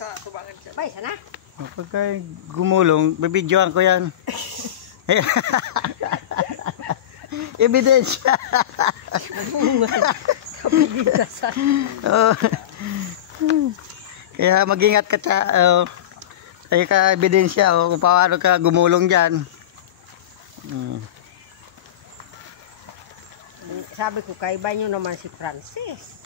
sa tubangan siya. Bay, sana? Pagka gumulong, bibidyoan ko yan. Ebidensya. Kaya mag-ingat ka sa ay ka ebidensya kung paano ka gumulong dyan. Sabi ko, kaiba nyo naman si Francis.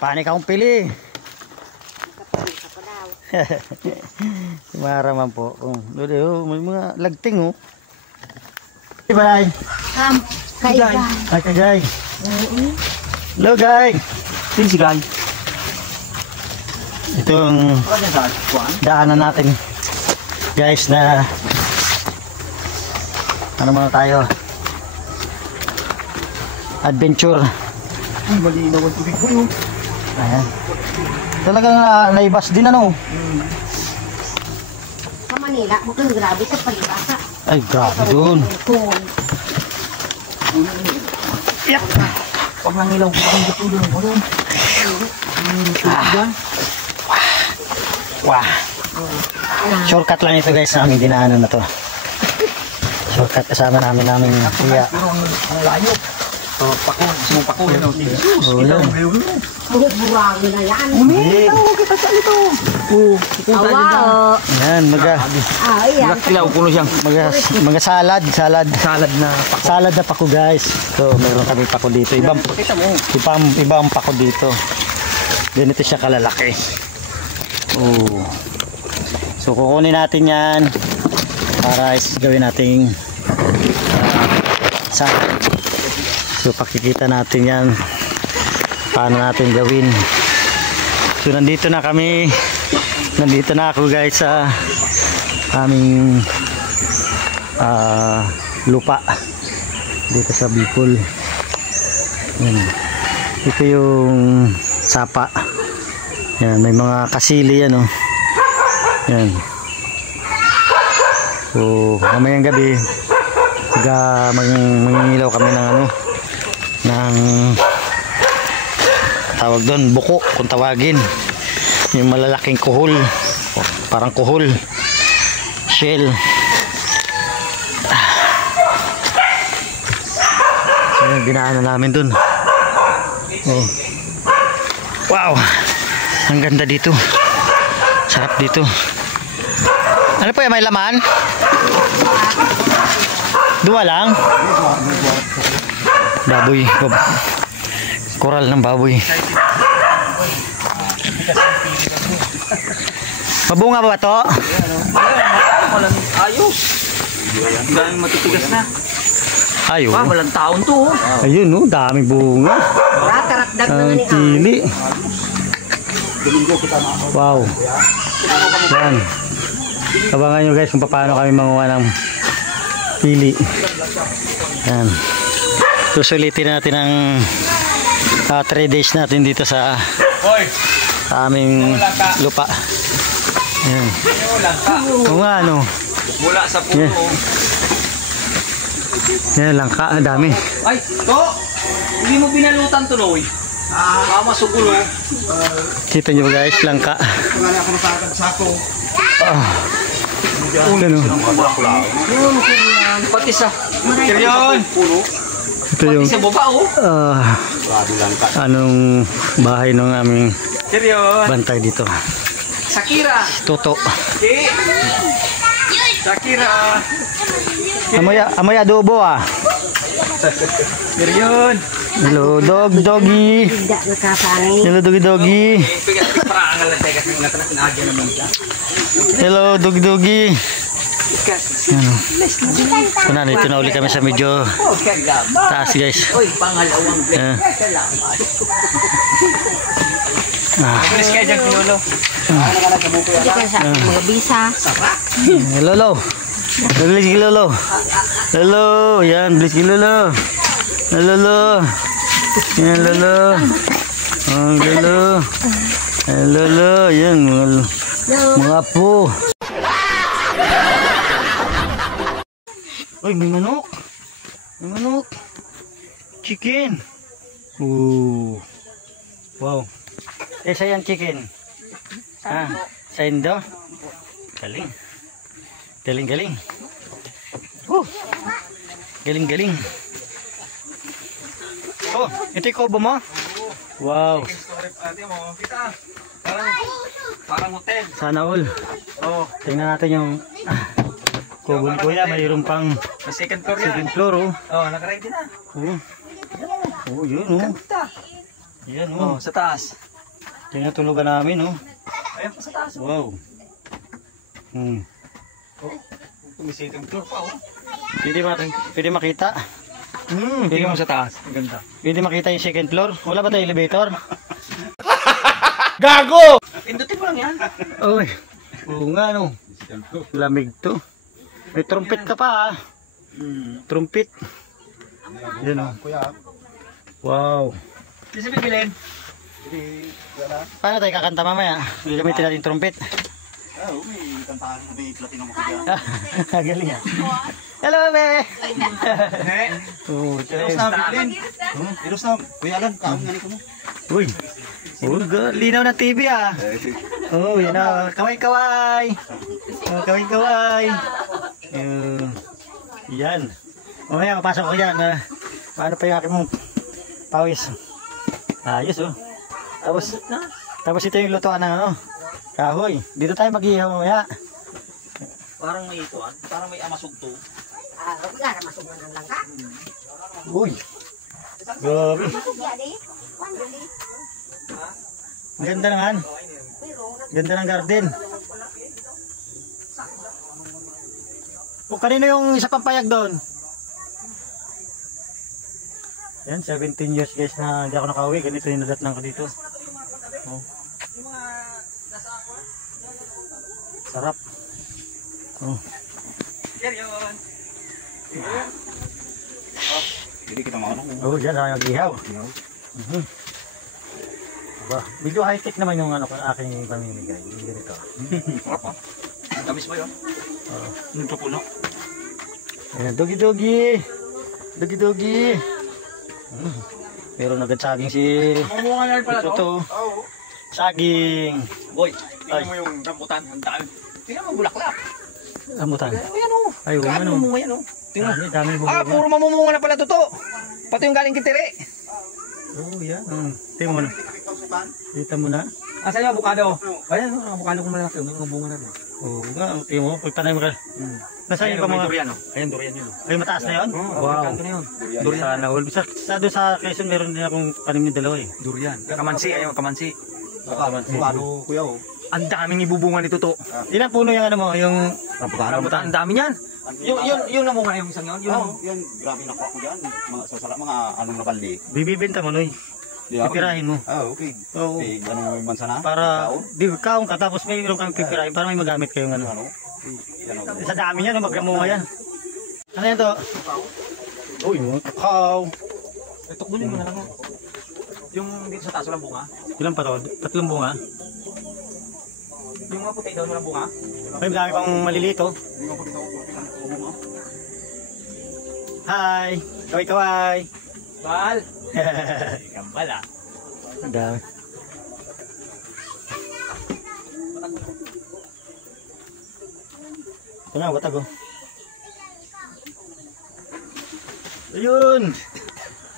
Panik akong pili. Maraman po. May mga lagting oh. Bye. Kaiba. Ay kagay. Hello guys. Sino si Guy? Itong daanan natin. Guys na ano muna tayo? Adventure. Ay, malinaw ang tubig ko yun. Ayan. Talagang naibas din ano. Sa Manila, mukhang grabe sa palibasa. Ay grabe dun. Yak! Pag nangilaw ko ang gatulong mo doon. Wah. Shortcut lang ito guys sa aming dinaanan na to. Shortcut kasama namin kuya. Pero ang layo. Pako, sumong pako. Oh, yan. Burangin na yan. Hindi. Kita sa ito. Awa. Yan, Ayan. Kilaw ko na siyang. mga salad na pako. Salad na pako guys. So, meron kami pako dito. Kita mo. Ibang pako dito. Ganito siya kalalaki. Oh. So, kukunin natin yan para gawin nating salad. So, pakikita natin yan paano natin gawin. So, nandito na kami. Nandito na ako guys sa aming lupa dito sa Bicol. Yan. Ito yung sapa. Yan, may mga kasili yan oh. Yan. So, mamayang gabi mangingilaw kami ng ng tawag doon, buko kung tawagin, yung malalaking kuhol, parang kuhol shell. Ayan, dinaanan namin doon. Oh. Wow, ang ganda dito, sarap dito. Ano po yan, may laman? Dua lang? Baboy, koral ng baboy. Mabunga ba to? Ayos. Galing matitigas na. Ayun. Walang taon to. Ayun oh, daming bunga. Ratarakdag na Ang chili. Wow. Yan. Abangan nyo guys kung paano kami manguha ng pili. Yan. Susulitin natin ang 3 days natin dito sa aming lupa. Yan. Kung nga ano. Mula sa puno. Yan, langka. Ang dami. Ay, to! Hindi mo binalutan to, Noy. Mama sugulo. Kita nyo guys, langka. Yan o. Pati sa puno. Ito yung Pati sa baba, oh. anong bahay ng aming bantay dito. Sakira. Toto. Sakira. Amoy adobo ah. Yun. Hello doggy. Tidak nakasani. Hello doggy. Hello doggy. Ano? Ito na uli kami sa medyo taas guys. Oy, pangalawang Bilis kayo dyan, Pinulo. Hindi ka sa mga bisa. Lolo. Bilis ki Lolo. Lolo, yan, bilis ki Lolo. Lolo. Yan Lolo. Oh, Lolo. Lolo, yan. Mga po. Uy, may manok. May manok. Chicken. Ooh. Wow. Isa yan chicken. Sa Indo. Galing. Galing. Galing. Oh, ito yung kubo mo? Wow. Parang hotel. Sana all. Oh, Tingnan natin yung kubo ni Kuya. Mayroon pang second floor yan. second floor. Oh. Oh, nakaready na. Oh, yun oh. Yan oh. Oh, sa taas. Tingnan tulugan namin oh. Ayan pa sa taas. Wow. May second floor pa oh. Pwede makita. Tingnan mo sa taas. Ang ganda. Pwede makita yung second floor. Wala ba tayong elevator? Gago! Pindutin mo lang yan. Uy. Oo nga no. Lamig to. May trumpet ka pa ah. Trumpet. Yan oh. Wow. Hindi sabi bilhin. Paano tayo kakanta mamaya? Gagamitin natin trumpet. May kantahan mo, may platino mo ko dyan. Galing ah. Hello, be! Oh, Eros na, bilhin. Eros na, Kuya Alan, kaong nga ni ko mo. uy. Oh, linaw ng TV ah. Oh, yan ah. Kaway-kaway. Oh, kaway-kaway. Yan. Mamaya kapasok ko dyan. Paano pa yung aking mong pawis? Ayos oh. Tapos ito yung lutuan ng ano. Kahoy. Dito tayo mag-ihaw mamaya. Parang may ituan. Parang may amasugto. Wala na masugan ng langka. Uy. Grabe. Ang ganda naman. Ganda ng garden. O kanino yung isa pang payag doon? Yan, 17 years guys na hindi ako nakauwi. Ganito yung nadatnang ko dito. Oh. Sarap. Oh. Yan yun. Hindi kita maano ko. Oh, dyan tayo mag-ihaw. Aba, medyo high-tech naman yung ano, aking pamimigay. Yung ganito. Tamis mo yun? Yung puno. Ayan, dogi-dogi. Dogi-dogi. Pero nagad-saging si... Mamunga na rin pala Ito. Saging. Boy, Ay. tingnan mo yung rambutan. Ang dami. Tingnan mo bulaklak. Rambutan. Ayan o. Ay, oo, Dami ano. mamunga yan o. Tingnan mo. Dami Ah, bumunga. puro mamumunga na pala totoo. Pati yung galing kitiri. Oh, yan. Tingnan mo na. Kita mo na. Asan yung avocado? Ayan o, ang avocado ko malaki. May mga bunga na rin. Oo nga. Tingnan mo. Pagtanay mo ka. Nasaan yung May mga... durian o. Ayan, durian yun o. Ay, mataas na yun? Wow. Wow. Kanto na yun. Durian. Sana all. Doon sa Quezon meron din akong tanim yung dalawa eh. Durian. Kamansi, ayun, kamansi. Paano, Kuya, oh. Ang daming ibubunga nito to. Ilang puno yung ano mo? Yung... Rambutan, ang dami niyan. Yung namunga yung isang yun. Oo, yan, grabe nakuha ko dyan. Mga sasarap, mga anong nabali. Bibibenta mo, Noy. Pipirahin mo. Okay. Oo. Eh, anong mansa na? Para... Kaon? Di, kaong ka. Tapos mayroon kang pipirahin para may magamit kayong ano. Ano? Yan, oh. Sa dami yan, magkamunga yan. Ano yan to? Uy, mga kakao. Tukbunin mo na lang o. Yung dito sa taas, walang bunga. Ilan pa to? 3 bunga. Yung mga puti daw, walang bunga. May dami pang malilito. Hi! Kaway-kaway! Bal! Kambal ah. Ang dami. Ito na, batag oh. Ayun!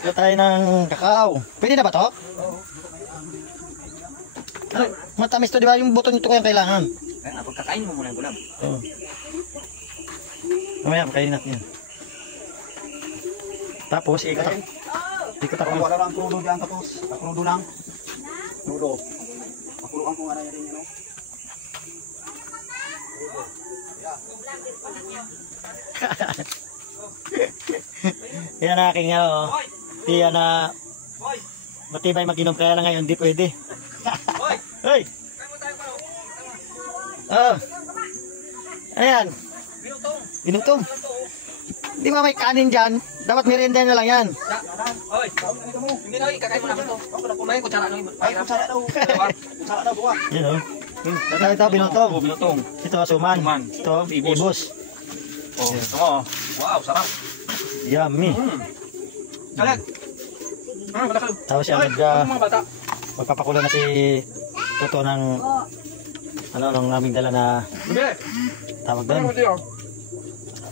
Ito tayo ng kakao. Pwede na ba to? Ano, matamis to, di ba? Yung buto nito ko yung kailangan. Kaya pagkakain mo muna yung gulab. Oo. Mamaya, pakainin natin yan. Tapos, ikot ako. Wala lang krudo dyan tapos. Krudo lang. Krudo. Pakuluan ko nga na yan rin, ano? Yan ang aking ano, tiya na matibay mag-inom kaya lang ngayon, hindi pwede. Hoy! Oh. Ayan. Binutong. Hindi ba may kanin dyan? Dapat merienda na lang yan. Oy! Hindi na, kakain mo na ito. Kumain ko tsara. Ay, kutsara daw. Kutsara daw, buwa. Yan o. Ito, binutong. Oh, binutong. Ito, suman. Suman. Ito, Ibos. ibos. Oh, ito mo. Wow, sarap. Yummy. Kalag. Bata ka. Tapos siya Mga bata. magpapakulo na si Toto ng nung aming dala na Bebe. tawag doon.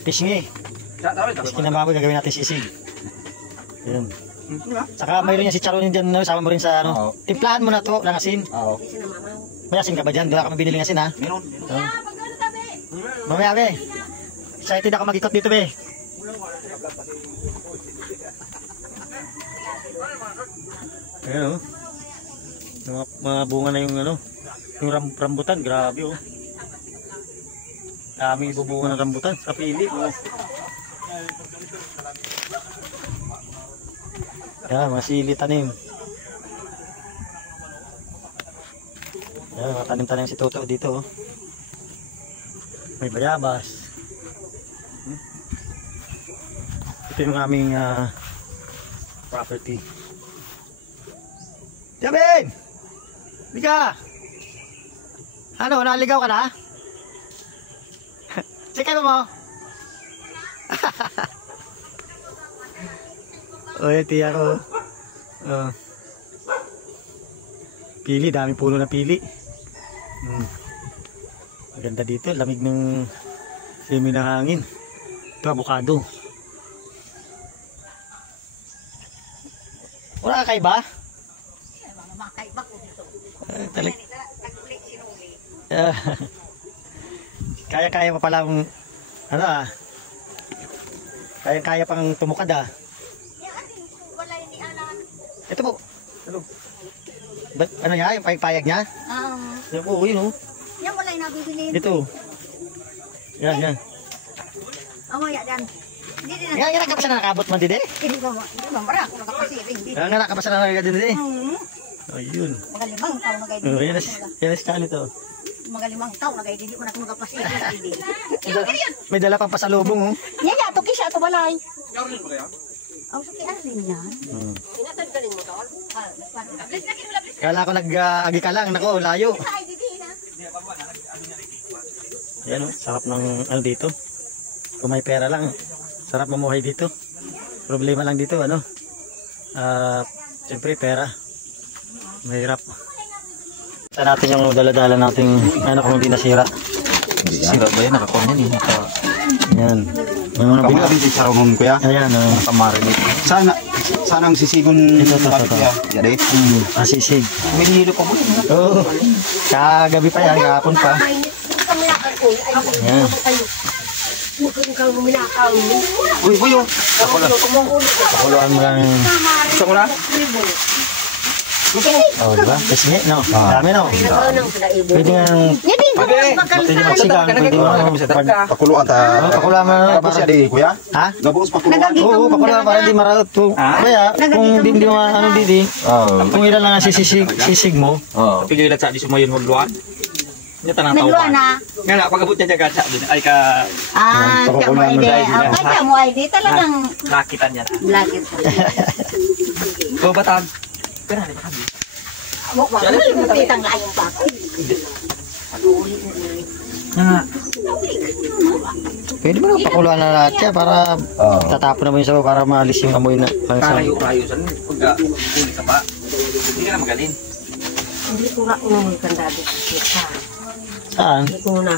Pisngi. Pisngi na baboy, gagawin natin sisig. Yun. Saka mayroon yan si Charon dyan, sama mo rin sa ano. Timplahan mo na to, ng asin. Oo. May asin ka ba dyan? Wala ka mabinili ng asin ha? Meron. Mamaya be. Excited ako mag-ikot dito be. Ayan o. Mga bunga na yung ano. Yung rambutan, grabe oh. Dami ibubunga ng rambutan sa pili. Yan, mga sili tanim. Yan, mga tanim-tanim si Toto dito oh. May bayabas. Ito yung aming property. Jabin! Bika! Ano, naligaw ka na? Sikay mo? Oy, tiya ko. Pili, dami puno na pili. Maganda dito, lamig ng semi ng hangin. Ito, avocado. Wala ka iba? Talik. Kaya-kaya pa pala ano kaya-kaya pang tumukad Ito po. Ano? Ano niya? Yung payag niya? Yan po, yun oh. Yan wala yung nabibili. Ito. Yan. Amaya dan. Nga ka pa siya nakakabot man dide? Hindi ba mara ako nakapasiring dito. Nga ka pa siya nakakabot dide? Ayun. Magalimang taon na kayo. Yan is kali to. Magalimang taon na kayo. Hindi ko na makapasiring dito. May dala pang pasalubong oh. Yan ya, to kisha to balay. Ang sakit rin yan. Inatagdaling mo to? Kala ko nag-agi ka lang. Nako, layo. Yan oh, sarap ng ano dito. Kung may pera lang, sarap mamuhay dito. Problema lang dito, ano? Siyempre pera. Mahirap. Sa natin yung dala-dala nating ano kung hindi nasira. Sira ba yan? Nakakuha yan eh. Yan. May mga Kamu din si Charon kuya. Ayan, Nakamarinate. Sana ang sisigon Ito. Yan eh. Asisig. Minihilo pa mo. Oo. Kagabi pa yan, kahapon pa. Yan. Uy, buyo. Pakuluan mo lang. Gusto ko na? Oh, diba? Pisngi, no? Dami, no? Pwede nga pwede magsigang, pwede mo Pakuluan ta. pakuluan mo. Tapos siya di kuya. Ha? Gabos pakuluan. Oo, pakuluan para hindi maraup. Kaya, kung hindi mo ano didi, kung ilan lang ang sisig mo, Pilihan sa di sumayon magluan. Nya tanang taw. Nagluan na. Nga na pagabot niya jaga sa din ay ka Kaya mo ay di. Kaya mo ay di talagang nakitan niya. lagit. Go batag. Pero hindi pa kami. Pitang layong pa ako. pwede mo na pakuluan na lahat yan para tatapon naman yung sabaw para maalis yung amoy na langsang. Karayo san pagka kulit ka pa. Hindi ka na magaling. Hindi ko nga unong kandado. Saan? Hindi ko na.